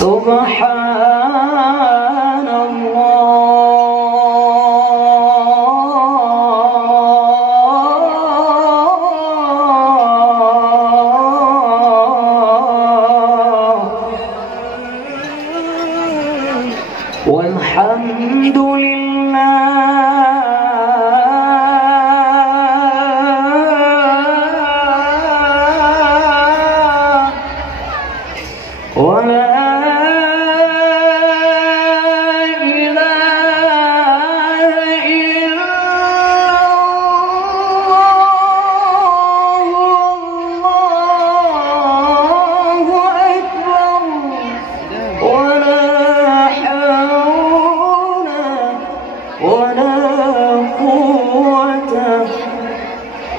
سبحان الله والحمد لله ولا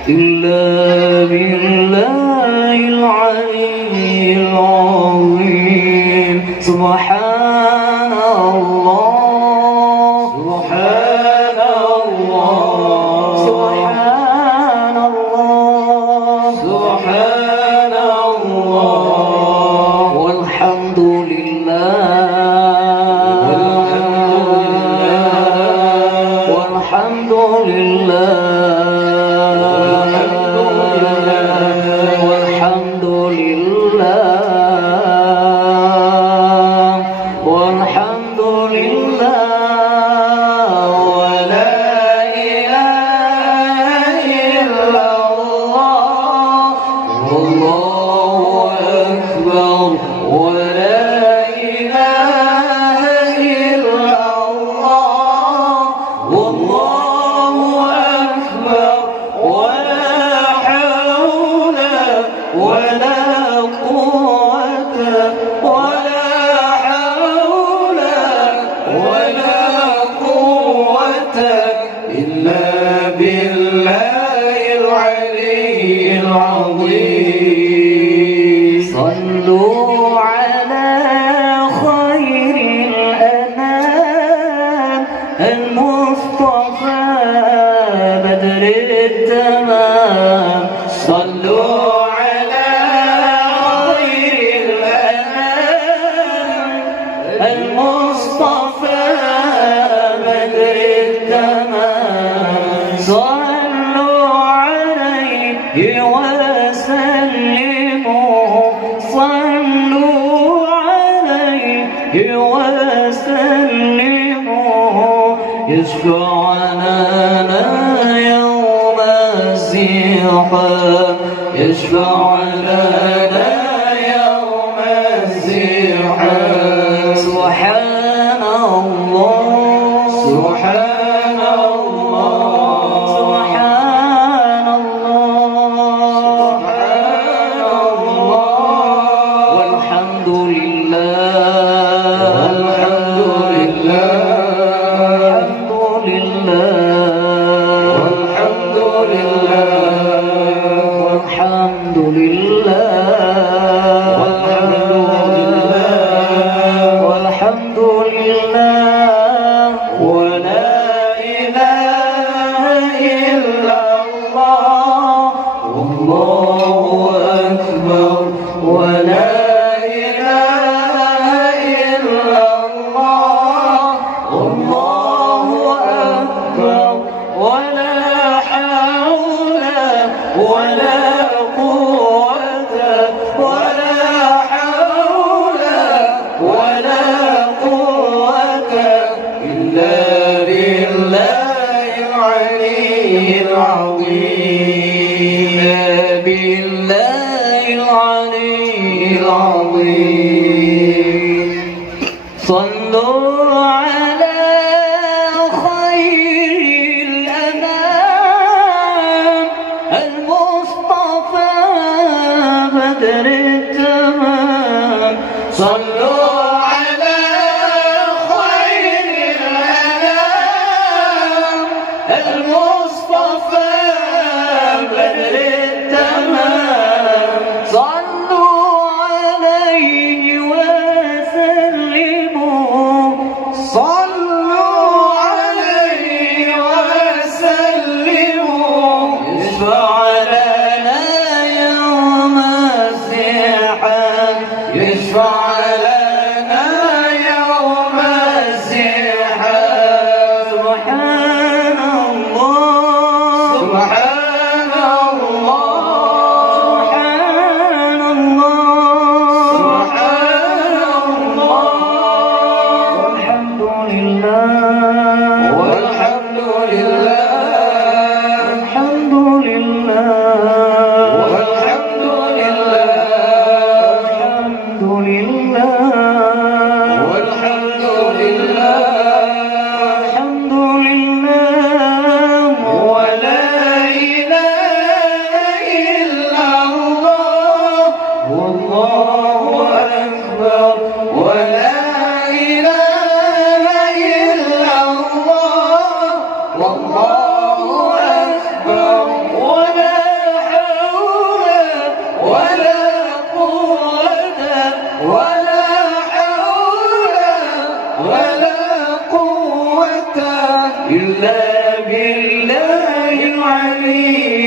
إلا بالله العلي العظيم سبحان الله سبحان الله سبحان الله سبحان الله والحمد لله والحمد لله صلوا على خير الأنام المصطفى بدر التمام صلوا على خير الأنام المصطفى بدر التمام صلوا عليه وسلموا صلوا عليه وسلموا يشفع لنا يوم الزحام يشفع لنا يوم الزحام سبحان الله سبحان الله سبحان الله والحمد لله والحمد لله والحمد لله والحمد لله والحمد لله ولا إله إلا الله والله أكبر ولا بالله العلي العظيم صلوا على خير الأنام المصطفى بدر التمام صلوا على خير الأنام المصطفى بدر صلوا عليه وسلموا صلوا عليه وسلموا يشفع لنا يوم الزحام يشفع لنا والله أكبر ولا حول ولا قوة ولا حول ولا قوة إلا بالله العلي